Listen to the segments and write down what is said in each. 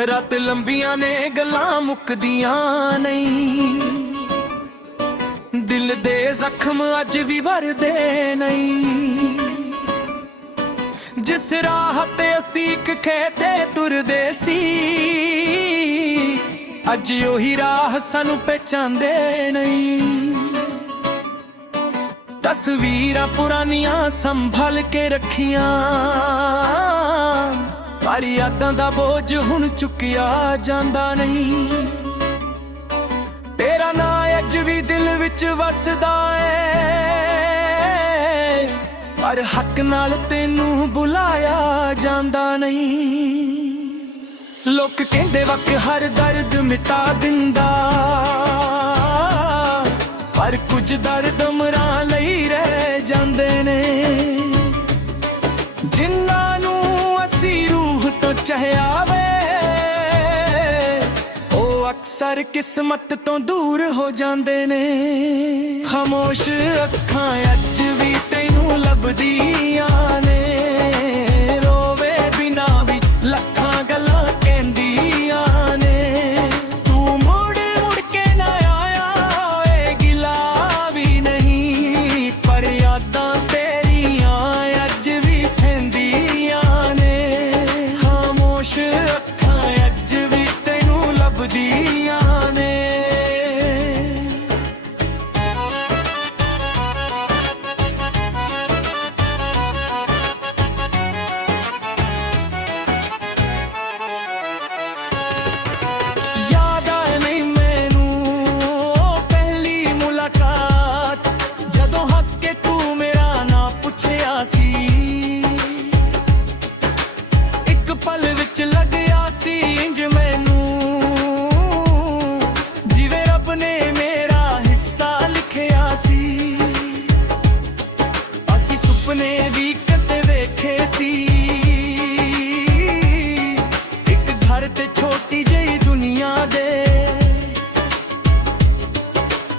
रात लंबियां ने गल्लां मुकदियां नहीं, दिल दे जख्म अज भी भरदे नहीं। जिस राह ते असीक खेते तुरदे सी, अज ओही राह सानू पहचानदे नहीं। तस्वीरां पुरानियां संभल के रखियां, पर यादां दा बोझ हुण चुकिया जांदा नहीं। तेरा नां अज भी दिल विच वसदा ऐ, पर हक नाल तैनू बुलाया जांदा नहीं। लोक कहंदे वक्त हर दर्द मिटा दिंदा, पर कुछ दर्द उमरां लई रह जांदे ने। जिन्हां नू असी रूह तो चाहिया वे, ओ अक्सर किस्मत तो दूर हो जांदे ने। खामोश अखां अज भी तैनू लभदियां ने, रोवे बिना भी लखां गल्लां कहंदियां ने। तू मुड़ मुड़ के ना आया ए गिला भी नहीं, पर यादां तेरियां अज भी सैंदियां ने। खामोश अखां अज भी तैनू लभदियां ने। याद आए नहीं मैनू पहली मुलाकात, जदों हस के तू मेरा ना पुछया सी। एक पल विच लगया सी इंज मैनू, जिवें रब ने मेरा हिस्सा लिखया सी। असी सुपने भी कदे वेखे सी, एक घर ते छोटी जही दुनिया दे।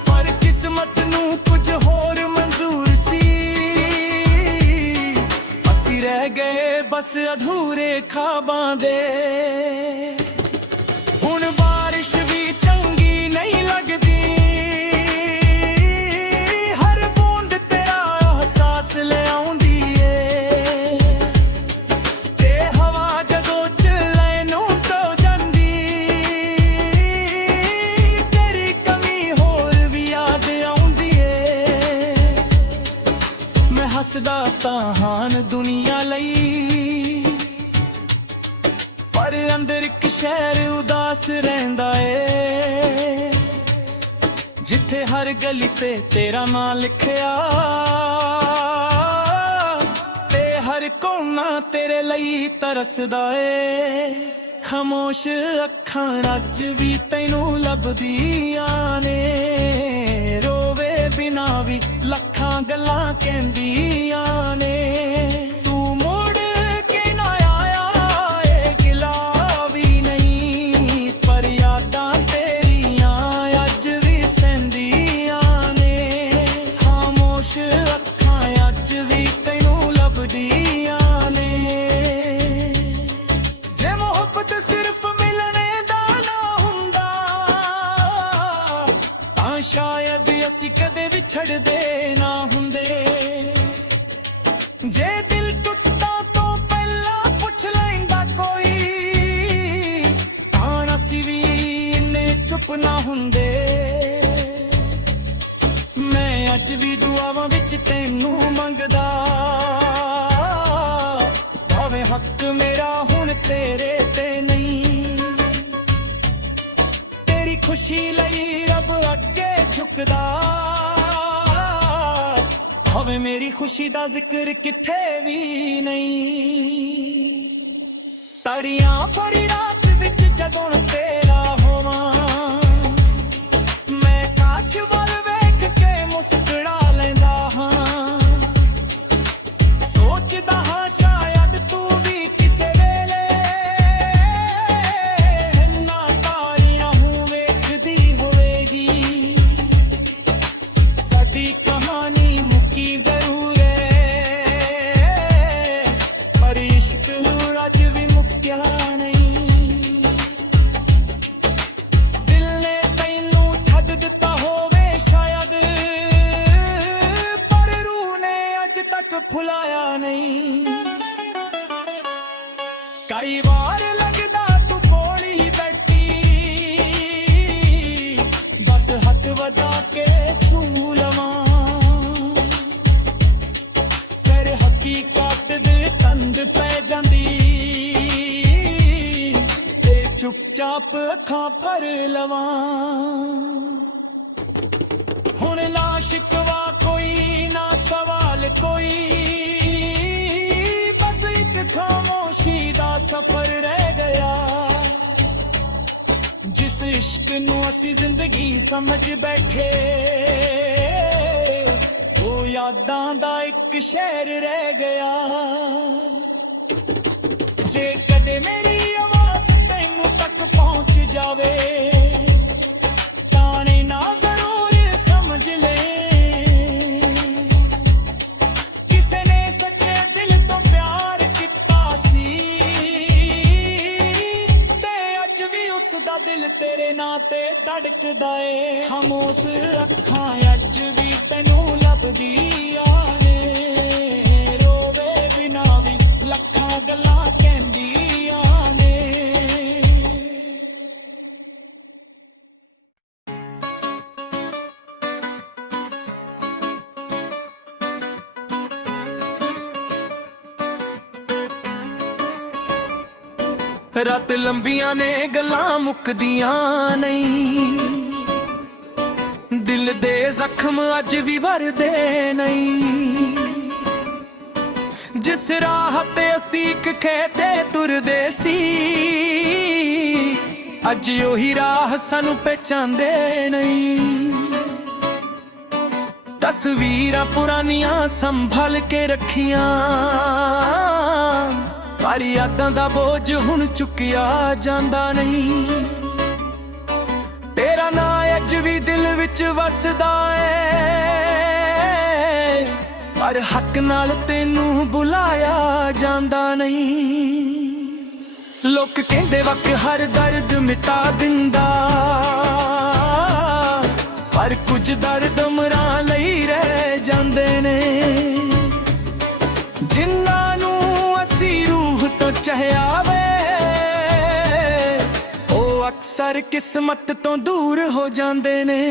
पर किस्मत नू कुछ होर मंजूर सी, असी रह गए बस अधूरे ख्वाबां दे। हुण बारिश भी चंगी नहीं लगदी, हर बूंद तेरा एहसास ले आउंदी ए। ते हवा जदों चले नूं तो जांदी, तेरी कमी होर भी याद आउंदी ए। मैं हसदा तां हां दुनिया लई, पर अंदर एक शहर उदास रहिंदा ए। जिथे हर गली ते तेरा नां लिखिया, ते हर कोना तेरे लई तरसदा ए। खामोश अखां अज भी तैनू लभदियां ने, रोवे बिना भी लखां गल्लां कहंदियां ने। तू मुड़ के ना आया ए गिला भी नहीं, पर यादां तेरियां अज भी सैंदियां ने। खामोश अखां अज भी तैनू लभदियां ने। जे मोहब्बत सिर्फ मिलने दा ना हुंदा, तां शायद असी कदे विछड़दे ना हुंदे। जे दिल टुटदा तो पहला पुछ लैंदा कोई, तां असी भी इन्ने चुप ना हुंदे। मैं अज भी दुआवां विच तैनू मंगदा, भावें हक मेरा हुण तेरे ते नहीं। तेरी खुशी लई रब अगे झुकदा, भावें मेरी खुशी दा जिक्र किथे भी नहीं। तारियां भरी रात विच जदों तेरा होवां, मैं काश वल वेख के मुस्कुरा लैंदा हां। सोचदा हां शायद तू भी किसे वेले इन्ना तारियां हूं वेखदी होवेगी। साडी कहानी मुक्की जरूर है, पर इश्क अज भी मुक्या नहीं। ਆਪ ਅੱਖਾਂ ਭਰ ਲਵਾਂ। ਹੁਣ ਨਾ ਸ਼ਿਕਵਾ ਕੋਈ ਨਾ ਸਵਾਲ ਕੋਈ, ਬਸ ਇੱਕ ਖਾਮੋਸ਼ੀ ਦਾ ਸਫ਼ਰ ਰਹਿ ਗਿਆ। ਜਿਸ ਇਸ਼ਕ ਨੂੰ ਅਸੀਂ ਜ਼ਿੰਦਗੀ ਸਮਝ ਬੈਠੇ, ਉਹ ਯਾਦਾਂ ਦਾ ਇੱਕ ਸ਼ਹਿਰ ਰਹਿ ਗਿਆ। ਜੇ ਕਦੇ ਮੇਰੀ ਆਵਾਜ਼ ਤੈਨੂੰ ਤੱਕ ਪਹੁੰਚ ਜਾਵੇ, ਤਾਣੇ ਨਾ ਜ਼ਰੂਰ ਸਮਝ ਲੈ, ਕਿਸੇ ਨੇ ਸੱਚੇ ਦਿਲ ਤੋਂ ਪਿਆਰ ਕੀਤਾ ਸੀ, ਤੇ ਅੱਜ ਵੀ ਉਸ ਦਾ ਦਿਲ ਤੇਰੇ ਨਾਂ ਤੇ ਧੜਕਦਾ ਏ। ਖਾਮੋਸ਼ ਅੱਖਾਂ ਅੱਜ ਵੀ ਤੈਨੂੰ ਲੱਭਦੀਆਂ ਨੇ, ਰੋਵੇ ਬਿਨਾ ਵੀ ਲੱਖਾਂ ਗੱਲਾਂ ਕਹਿੰਦੀਆਂ ਨੇ। ਰਾਤ ਲੰਬੀਆਂ ਨੇ ਗੱਲਾਂ ਮੁੱਕਦੀਆਂ ਨਹੀਂ, ਦਿਲ ਦੇ ਜ਼ਖਮ ਅੱਜ ਵੀ ਭਰਦੇ ਨਹੀਂ। ਜਿਸ ਰਾਹ ਤੇ ਅਸੀਂ ਇੱਕ ਖੇਤੇ ਤੁਰਦੇ ਸੀ, ਅੱਜ ਉਹੀ ਰਾਹ ਸਾਨੂੰ ਪਹਿਚਾਨਦੇ ਨਹੀਂ। ਤਸਵੀਰਾਂ ਪੁਰਾਣੀਆਂ ਸੰਭਲ ਕੇ ਰੱਖੀਆਂ, ਪਰ ਯਾਦਾਂ ਦਾ ਬੋਝ ਹੁਣ ਚੁੱਕਿਆ ਜਾਂਦਾ ਨਹੀਂ। ਤੇਰਾ ਨਾਂ ਅੱਜ ਵੀ ਦਿਲ ਵਿੱਚ ਵਸਦਾ ਏ, ਪਰ ਹੱਕ ਨਾਲ ਤੈਨੂੰ ਬੁਲਾਇਆ ਜਾਂਦਾ ਨਹੀਂ। ਲੋਕ ਕਹਿੰਦੇ ਵਕਤ ਹਰ ਦਰਦ ਮਿਟਾ ਦਿੰਦਾ, ਪਰ ਕੁਝ ਦਰਦ ਉਮਰਾਂ ਲਈ ਰਹਿ ਜਾਂਦੇ ਨੇ। ਜਿਨ੍ਹਾਂ ਨੂੰ ਅਸੀਂ ਰੂਹ ਤੋਂ ਚਾਹਿਆ ਵੇ, ਉਹ ਅਕਸਰ ਕਿਸਮਤ ਤੋਂ ਦੂਰ ਹੋ ਜਾਂਦੇ ਨੇ।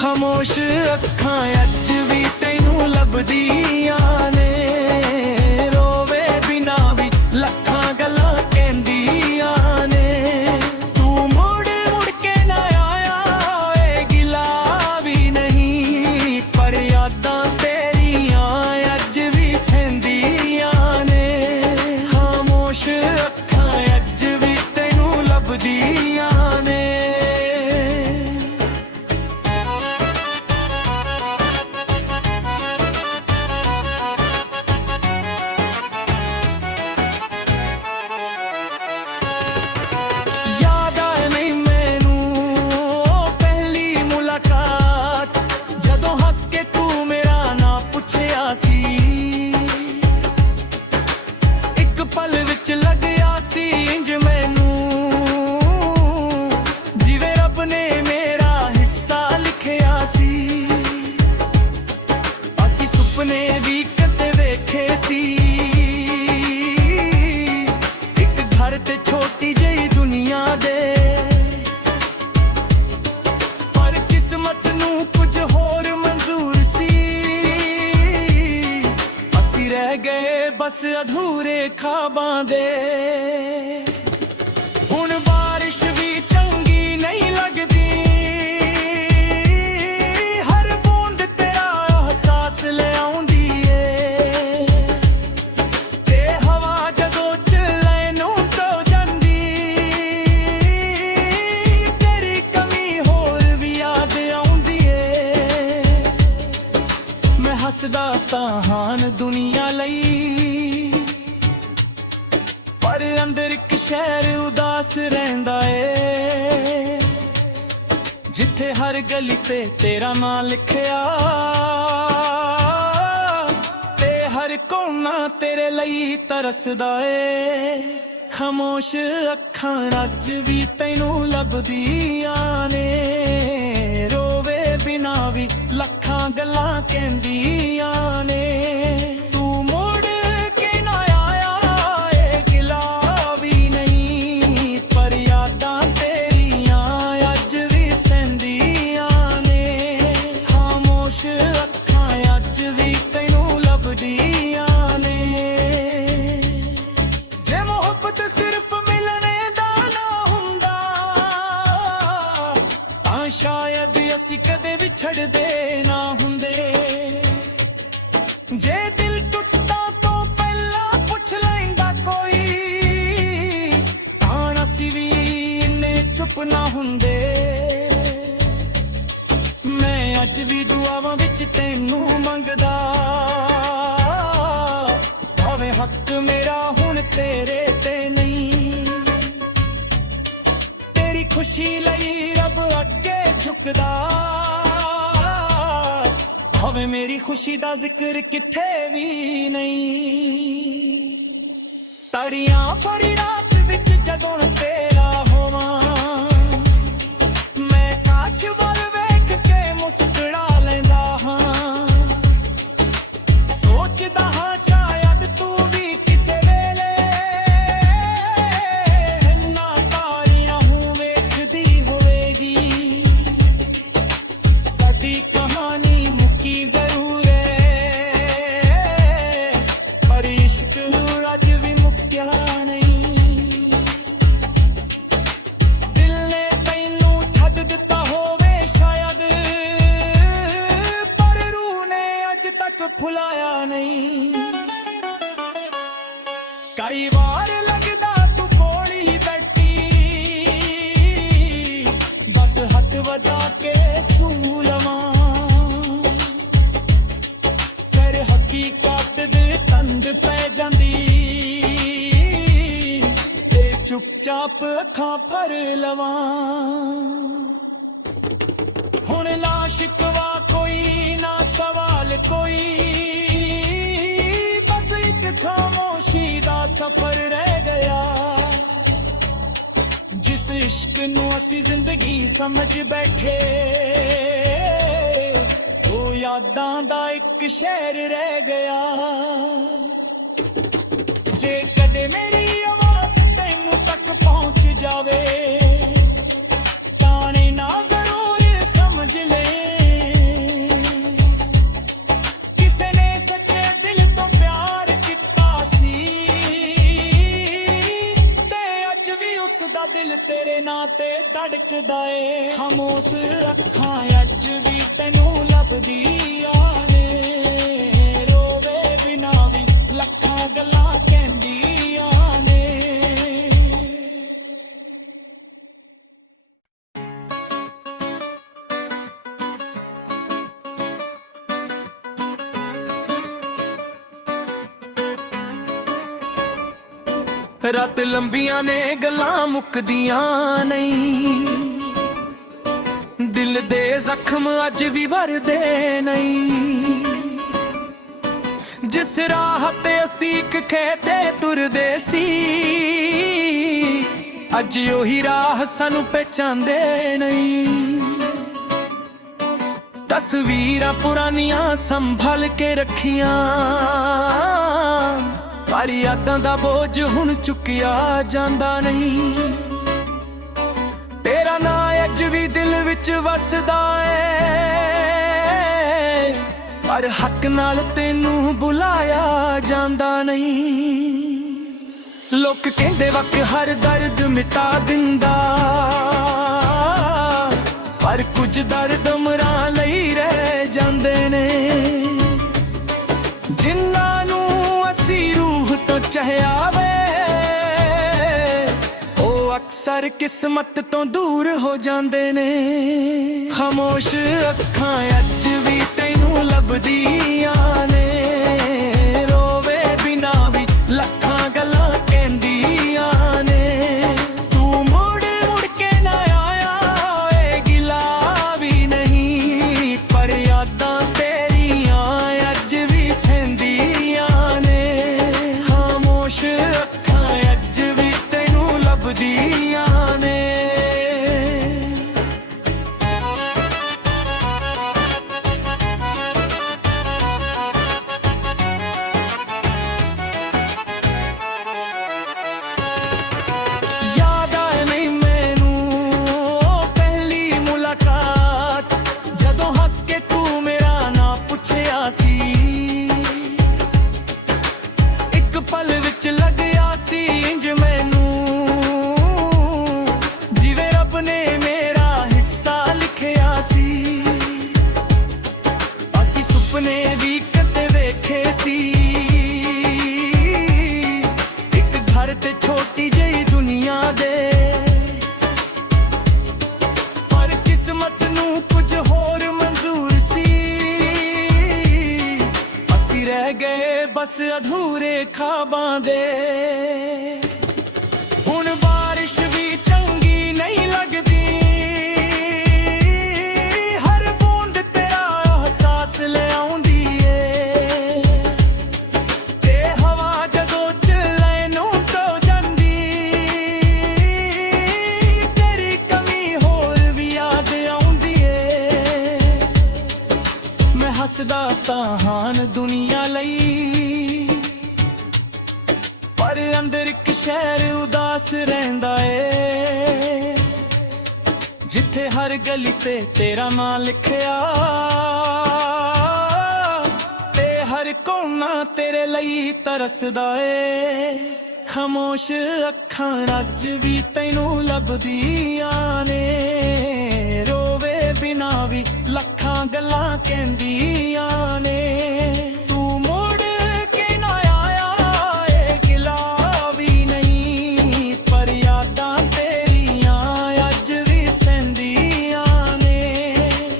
ਖਾਮੋਸ਼ ਅੱਖਾਂ ਅੱਜ ਵੀ ਤੈਨੂੰ ਲੱਭਦੀਆਂ ਨੇ, ਰੋਵੇ ਬਿਨਾ ਵੀ ਲੱਖਾਂ ਗੱਲਾਂ ਕਹਿੰਦੀਆਂ ਨੇ। ਤੂੰ ਮੁੜ ਮੁੜ ਕੇ ਨਾ ਆਇਆ ਏ ਗਿਲਾ ਵੀ ਨਹੀਂ, ਪਰ ਯਾਦਾਂ ਤੇਰੀਆਂ ਅੱਜ ਵੀ ਸਹਿੰਦੀਆਂ ਨੇ। ਖਾਮੋਸ਼ ਅੱਖਾਂ ਅੱਜ ਵੀ ਤੈਨੂੰ ਲੱਭਦੀਆਂ ਨੇ। ਯਾਦ ਆਏ ਨਹੀਂ ਮੈਨੂੰ ਉਹ ਪਹਿਲੀ ਮੁਲਾਕਾਤ, ਜਦੋਂ ਹੱਸ ਕੇ ਤੂੰ ਮੇਰਾ ਨਾਂ ਪੁੱਛਿਆ ਸੀ। ਇੱਕ ਪਲ ਵਿੱਚ ਲੱਗਿਆ ਸੀ ਇੰਜ ਮੈਨੂੰ, ਜਿਵੇਂ ਰੱਬ ਨੇ ਮੇਰਾ ਹਿੱਸਾ ਲਿਖਿਆ ਸੀ। ਅਸੀਂ ਸੁਪਨੇ ਵੀ ਕਦੇ ਵੇਖੇ ਸੀ, ਇੱਕ ਘਰ ਤੇ ਛੋਟੀ ਜਿਹੀ ਦੁਨੀਆ ਦੇ, ਪਰ ਕਿਸਮਤ ਨੂੰ ਕੁਝ ਹੋਰ ਮਨਜ਼ੂਰ ਸੀ। ਅਸੀਂ ਰਹਿ ਗਏ ਬਸ ਅਧੂਰੇ ਖਾਬਾਂ ਦੇ। ਹੁਣ ਬਾਰਿਸ਼ ਵੀ ਚੰਗੀ ਨਹੀਂ ਲੱਗਦੀ, ਹਰ ਬੂੰਦ ਤੇਰਾ ਅਹਿਸਾਸ ਲਿਆਉਂਦੀ ਏ। ਤੇ ਹਵਾ ਜਦੋਂ ਚੱਲੇ ਨੂੰ ਤੋਂ ਜਾਂਦੀ, ਤੇਰੀ ਕਮੀ ਹੋਰ ਵੀ ਯਾਦ ਆਉਂਦੀ ਏ। ਮੈਂ ਹੱਸਦਾ ਤਾਂ ਹਾਂ ਦੁਨੀਆ ਲਈ, ਪਰ ਅੰਦਰ ਇੱਕ ਸ਼ਹਿਰ ਉਦਾਸ ਰਹਿੰਦਾ ਏ। ਜਿੱਥੇ ਹਰ ਗਲੀ ਤੇ ਤੇਰਾ ਨਾਂ ਲਿਖਿਆ, ਤੇ ਹਰ ਕੋਨਾ ਤੇਰੇ ਲਈ ਤਰਸਦਾ ਏ। ਖਾਮੋਸ਼ ਅੱਖਾਂ ਅੱਜ ਵੀ ਤੈਨੂੰ ਲੱਭਦੀਆਂ ਨੇ, ਰੋਵੇ ਬਿਨਾ ਵੀ ਲੱਖਾਂ ਗੱਲਾਂ ਕਹਿੰਦੀਆਂ ਨੇ। ਤੂੰ ਮੁੜ ਕੇ ਨਾ ਆਇਆ ਏ ਗਿਲਾ ਵੀ ਨਹੀਂ, ਪਰ ਯਾਦਾਂ ਤੇਰੀਆਂ ਅੱਜ ਵੀ ਸਹਿੰਦੀਆਂ ਨੇ। ਖਾਮੋਸ਼ ਅੱਖਾਂ ਅੱਜ ਵੀ ਤੈਨੂੰ ਲੱਭਦੀਆਂ ਨੇ। ਜੇ ਮੁਹੱਬਤ ਸਿਰਫ ਮਿਲਣੇ ਦਾ ਨਾ ਹੁੰਦਾ, ਅਸੀਂ ਕਦੇ ਵਿਛੜਦੇ ਨਾ ਹੁੰਦੇ। ਜੇ ਦਿਲ ਟੁੱਟਾ ਤੋਂ ਪਹਿਲਾਂ ਪੁੱਛ ਲੈਂਦਾ ਕੋਈ, ਤਾਂ ਅਸੀਂ ਵੀ ਇੰਨੇ ਚੁੱਪ ਨਾ ਹੁੰਦੇ। ਮੈਂ ਅੱਜ ਵੀ ਦੁਆਵਾਂ ਵਿੱਚ ਤੈਨੂੰ ਮੰਗਦਾ, ਭਾਵੇਂ ਹੱਕ ਮੇਰਾ ਹੁਣ ਤੇਰੇ ਤੇ ਨਹੀਂ। ਤੇਰੀ ਖੁਸ਼ੀ ਲਈ ਰੱਬ ਅੱਗੇ ਝੁਕਦਾ, ਭਾਵੇਂ ਮੇਰੀ ਖੁਸ਼ੀ ਦਾ ਜ਼ਿਕਰ ਕਿੱਥੇ ਵੀ ਨਹੀਂ। ਤਾਰੀਆਂ ਭਰੀ ਰਾਤ ਵਿੱਚ ਜਦੋਂ ਤੇਰਾ ਹੋਵਾਂ, ਮੈਂ ਕਾਸ਼ ਵੱਲ ਵੇਖ ਕੇ ਮੁਸਕਰਾ ਲੈਂਦਾ ਹਾਂ। ਸੋਚਦਾ ਹਾਂ ਸ਼ਾਇਦ ਤੂੰ ਵੀ ਕਿਸੇ ਵੇਲੇ ਨਾ ਤਾਰੀਆਂ ਨੂੰ ਵੇਖਦੀ ਹੋਵੇਗੀ। ਸਾਡੀ ਕਹਾਣੀ ਮੁੱਕੀ ਜ਼ਰੂਰ ਏ, ਪਰ ਇਸ਼ਕ ਅੱਜ ਵੀ ਮੁੱਕਿਆ ਨਹੀਂ। ਦਿਲ ਨੇ ਤੈਨੂੰ ਛੱਡ ਦਿੱਤਾ ਹੋਵੇ ਸ਼ਾਇਦ, ਪਰ ਰੂਹ ਨੇ ਅੱਜ ਤੱਕ ਭੁਲਾਇਆ ਨਹੀਂ। ਕਈ ਵਾਰ ਲੱਗਦਾ ਤੂੰ ਕੋਲ ਹੀ ਬੈਠੀ, ਬਸ ਹੱਥ ਵਧਾ ਕੇ ਛੂ ਲਵਾਂ। ਫਿਰ ਹਕੀਕਤ ਦੇ ਤੰਦ ਪੈ ਜਾਂਦੀ, ਤੇ ਚੁੱਪਚਾਪ ਅੱਖਾਂ ਭਰ ਲਵਾਂ। ਹੁਣ ਨਾ ਸ਼ਿਕਵਾ ਕੋਈ ਨਾ ਸਵਾਲ ਕੋਈ, ਬਸ ਇੱਕ ਖਾਮੋਸ਼ੀ ਦਾ ਸਫ਼ਰ ਰਹਿ ਗਿਆ। ਜਿਸ ਇਸ਼ਕ ਨੂੰ ਅਸੀਂ ਜ਼ਿੰਦਗੀ ਸਮਝ ਬੈਠੇ, ਉਹ ਯਾਦਾਂ ਦਾ ਇੱਕ ਸ਼ਹਿਰ ਰਹਿ ਗਿਆ। ਜੇ ਕਦੇ ਮੇਰੀ ਆਵਾਜ਼ ਤੈਨੂੰ ਤੱਕ ਪਹੁੰਚ ਜਾਵੇ, ਤਾਂ ਨਾ ਜ਼ਰੂਰ ਸਮਝ ਲੈ, ਕਿਸੇ ਨੇ ਸੱਚੇ ਦਿਲ ਤੋਂ ਪਿਆਰ ਕੀਤਾ ਸੀ, ਤੇ ਅੱਜ ਵੀ ਉਸ ਦਾ ਦਿਲ ਤੇਰੇ ਨਾਂ ਤੇ ਧੜਕਦਾ ਏ। ਖਾਮੋਸ਼ ਅੱਖਾਂ ਅੱਜ ਵੀ ਤੈਨੂੰ ਲੱਭਦੀਆਂ ਨੇ, ਰੋਵੇ ਬਿਨਾ ਵੀ ਲੱਖਾਂ ਗੱਲਾਂ ਕਹਿੰਦੀਆਂ ਨੇ। ਰਾਤ ਲੰਬੀਆਂ ਨੇ ਗੱਲਾਂ ਮੁੱਕਦੀਆਂ ਨਹੀਂ, ਦਿਲ ਦੇ ਜ਼ਖਮ ਅੱਜ ਵੀ ਭਰਦੇ ਨਹੀਂ। ਜਿਸ ਰਾਹ ਤੇ ਅਸੀਂ ਇੱਕ ਖੇਤੇ ਤੁਰਦੇ ਸੀ, ਅੱਜ ਉਹੀ ਰਾਹ ਸਾਨੂੰ ਪਹਿਚਾਨਦੇ ਨਹੀਂ। ਤਸਵੀਰਾਂ ਪੁਰਾਣੀਆਂ ਸੰਭਲ ਕੇ ਰੱਖੀਆਂ, ਪਰ ਯਾਦਾਂ ਦਾ ਬੋਝ ਹੁਣ ਚੁੱਕਿਆ ਜਾਂਦਾ ਨਹੀਂ। ਤੇਰਾ ਨਾਂ ਅੱਜ ਵੀ ਦਿਲ ਵਿੱਚ ਵਸਦਾ ਏ, ਪਰ ਹੱਕ ਨਾਲ ਤੈਨੂੰ ਬੁਲਾਇਆ ਜਾਂਦਾ ਨਹੀਂ। ਲੋਕ ਕਹਿੰਦੇ ਵਕਤ ਹਰ ਦਰਦ ਮਿਟਾ ਦਿੰਦਾ, ਪਰ ਕੁਝ ਦਰਦ ਉਮਰਾਂ ਲਈ ਰਹਿ ਜਾਂਦੇ ਨੇ। ਜਿਨ੍ਹਾਂ ਨੂੰ ਅਸੀਂ ਰੂਹ ਤੋਂ ਚਾਹਿਆ ਵੇ, ਉਹ ਅਕਸਰ ਕਿਸਮਤ ਤੋਂ ਦੂਰ ਹੋ ਜਾਂਦੇ ਨੇ। ਖਾਮੋਸ਼ ਅੱਖਾਂ ਅੱਜ ਵੀ ਤੈਨੂੰ ਲੱਭਦੀਆਂ ਨੇ, ਰੋਵੇ ਬਿਨਾ ਵੀ ਲੱਖਾਂ ਗੱਲਾਂ ਕਹਿੰਦੀਆਂ ਨੇ। ਤੂੰ ਮੁੜ ਮੁੜ ਕੇ ਨਾ ਆਇਆ ਏ, ਗਿਲਾ ਵੀ ਨਹੀਂ, ਪਰ ਯਾਦਾਂ ਤੇਰੀਆਂ ਅੱਜ ਵੀ ਸਹਿੰਦੀਆਂ ਨੇ। ਖਾਮੋਸ਼ ਅੱਖਾਂ ਅੱਜ ਵੀ ਤੈਨੂੰ ਲੱਭਦੀਆਂ ਨੇ। बस अधूरे ख्वाबां दे। हुण बारिश भी चंगी नहीं लगदी, हर बूंद तेरा एहसास ले आउंदी ए। ते हवा जदों चले नूं तो जांदी, तेरी कमी होर भी याद आउंदी ए। मैं हसदा तां हां दुनिया लई, पर अंदर एक शहर उदास रहिंदा ए। जिथे हर गली ते तेरा नां लिखिया, ते हर कोना तेरे लई तरसदा ए। खामोश अखां अज भी तैनू लभदियां ने, रोवे बिना भी लखां गल्लां कहंदियां ने। तू मुड़ के ना आया ए गिला भी नहीं, पर यादां तेरियां अज भी सैंदियां ने।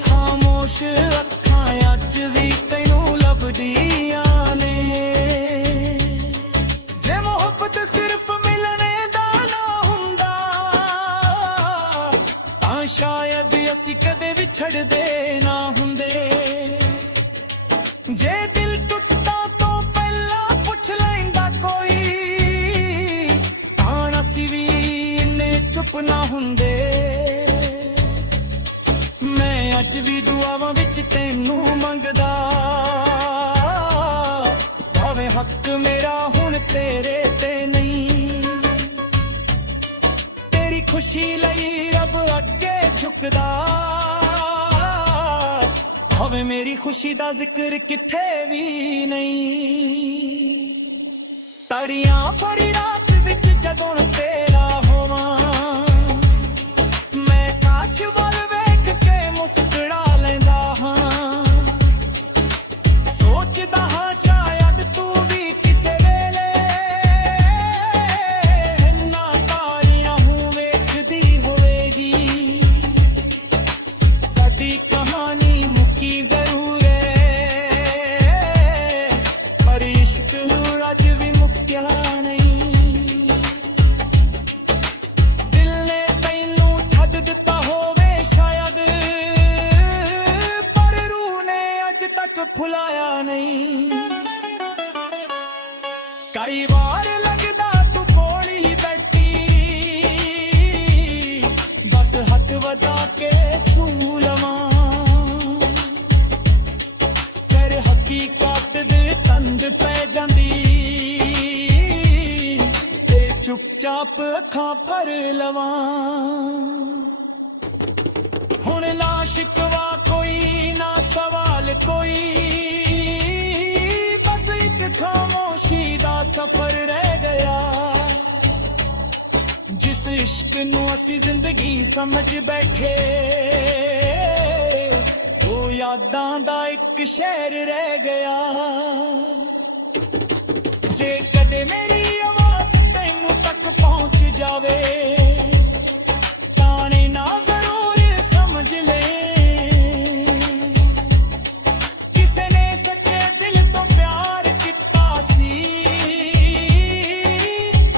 खामोश अखां अज भी तैनू लभदियां ने। जे मोहब्बत सिर्फ मिलने दा ना हुंदा, तां शायद असीं कदे विछड़दे ना हुंदे। जे दिल टुटदा तो पहला पुछ लैंदा कोई, तां असीं भी इन्ने चुप ना हुंदे। मैं अज भी दुआवां विच तैनू मंगदा, भावें हक मेरा हुण तेरे ते नहीं। तेरी खुशी लई रब अगे झुकदा, भावें मेरी खुशी दा जिक्र किथे भी नहीं। तारियां भरी रात विच जदों तेरा होवां, मैं काश वल वेख के मुस्कुरा लैंदा हां। सोचदा हां शायद तू भी किसे वेले इन्ना तारियां हूं वेखदी होवेगी। साडी कहानी मुक्की जरूर है, पर इश्क अज भी मुक्या नहीं। दिल ने तैनू छड्ड दिता होवे शायद, पर रूह ने अज तक भुलाया नहीं। कई बार लगदा तू कोल ही बैठी, बस हथ वधा के छू लवां। फिर हकीकत दे तंद पै जांदी, ते चुपचाप अखां भर लवां। हुण ला शिकवा कोई ना सवाल कोई, बस एक खामोशी दा सफर रह गया। जिस इश्क नू असी जिंदगी समझ बैठे, वो यादां दा एक शहर रह गया। जे कदे मेरी आवाज़ तैनू तक पहुंच जावे, ताने ना जरूर समझ ले। किसे ने सच्चे दिल तो प्यार किता सी,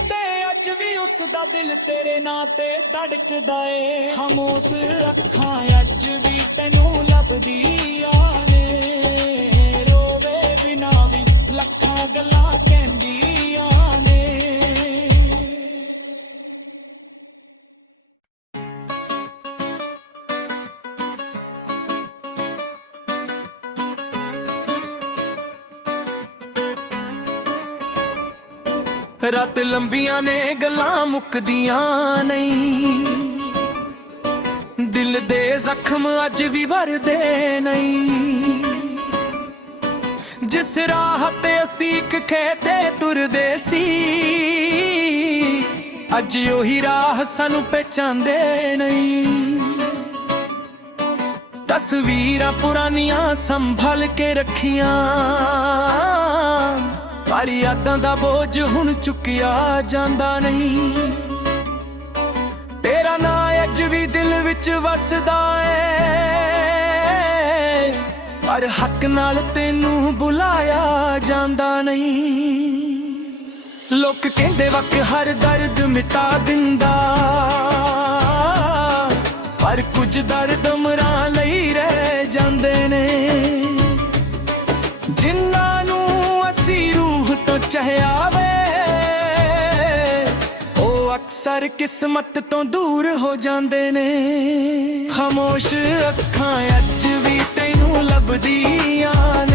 ते अज भी उसदा दिल तेरे नां ते धड़कदा ए। खामोश अखां अज भी तैनू लभदियां ने, रोवे बिना भी लखां गल्लां कहंदियां ने। रात लंबियां ने गल्लां मुकदियां नहीं, दिल दे जख्म अज भी भरदे नहीं। जिस राह ते असी खेते तुरदे सी, अज ओही राह सानू पहचानदे नहीं। तस्वीरां पुरानियां संभल के रखियां, पर यादां दा बोझ हुण चुकिया जांदा नहीं। तेरा नां अज भी दिल विच वसदा है, ਪਰ ਹੱਕ ਨਾਲ ਤੈਨੂੰ ਬੁਲਾਇਆ ਜਾਂਦਾ ਨਹੀਂ। ਲੋਕ ਕਹਿੰਦੇ ਵਕਤ ਹਰ ਦਰਦ ਮਿਟਾ ਦਿੰਦਾ, ਪਰ ਕੁਝ ਦਰਦ ਉਮਰਾਂ ਲਈ ਰਹਿ ਜਾਂਦੇ ਨੇ। ਜਿਨ੍ਹਾਂ ਨੂੰ ਅਸੀਂ ਰੂਹ ਤੋਂ ਚਾਹਿਆ ਵੇ, ਉਹ ਅਕਸਰ ਕਿਸਮਤ ਤੋਂ ਦੂਰ ਹੋ ਜਾਂਦੇ ਨੇ। ਖਾਮੋਸ਼ ਅੱਖਾਂ ਅੱਜ ਵੀ ਤੈਨੂੰ ਲੱਭਦੀਆਂ ਨੇ।